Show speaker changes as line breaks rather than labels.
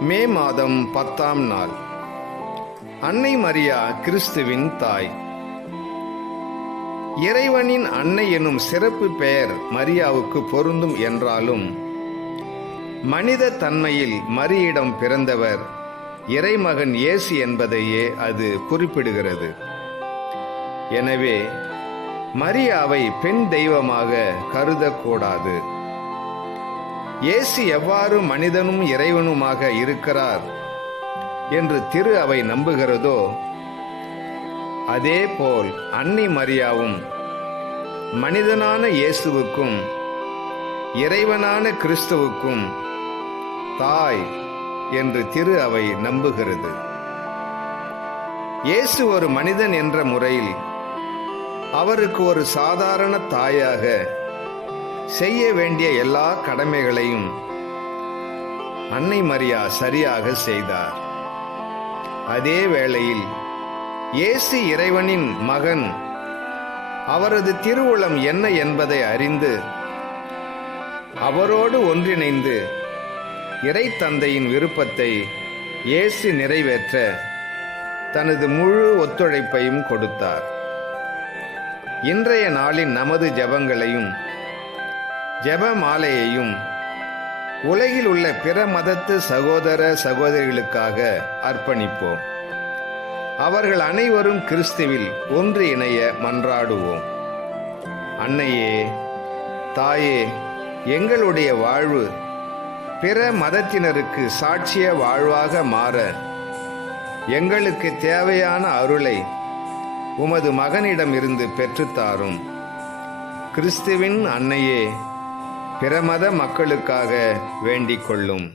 மே மாதம் பத்தாம் நாள். அன்னை மரியா கிறிஸ்துவின் தாய். இறைவனின் அன்னை எனும் சிறப்பு பெயர் மரியாவுக்கு பொருந்தும் என்றாலும் மனித தன்மையில் மரியிடம் பிறந்தவர் இறைமகன் இயேசு என்பதையே அது குறிப்பிடுகிறது. எனவே மரியாவை பெண் தெய்வமாக கருதக்கூடாது. இயேசு எவ்வாறு மனிதனும் இறைவனுமாக இருக்கிறார் என்று திரு அவை நம்புகிறதோ அதேபோல் அன்னை மரியாவும் மனிதனான இயேசுவுக்கும் இறைவனான கிறிஸ்துவுக்கும் தாய் என்று திரு அவை நம்புகிறது. இயேசு ஒரு மனிதன் என்ற முறையில் அவருக்கு ஒரு சாதாரண தாயாக செய்ய வேண்டிய எல்லா கடமைகளையும் அன்னை மரியா சரியாக செய்தார். அதே வேளையில் இயேசு இறைவனின் மகன் அவரது திருவுளம் என்ன என்பதை அறிந்து அவரோடு ஒன்றிணைந்து இறை தந்தையின் விருப்பத்தை இயேசு நிறைவேற்ற தனது முழு ஒத்துழைப்பையும் கொடுத்தார். இன்றைய நாளின் நமது ஜெபங்களையும் ஜெப மாலையையும் உலகில் உள்ள பிற மதத்து சகோதர சகோதரிகளுக்காக அர்ப்பணிப்போம். அவர்கள் அனைவரும் கிறிஸ்துவில் ஒன்று இணைய மன்றாடுவோம். அன்னையே தாயே எங்களுடைய வாழ்வு பிற மதத்தினருக்கு சாட்சிய வாழ்வாக மாற எங்களுக்கு தேவையான அருளை உமது மகனிடமிருந்து பெற்றுத்தாரும். கிறிஸ்துவின் அன்னையே பிரமத மக்களுக்காக வேண்டிக் கொள்ளும்.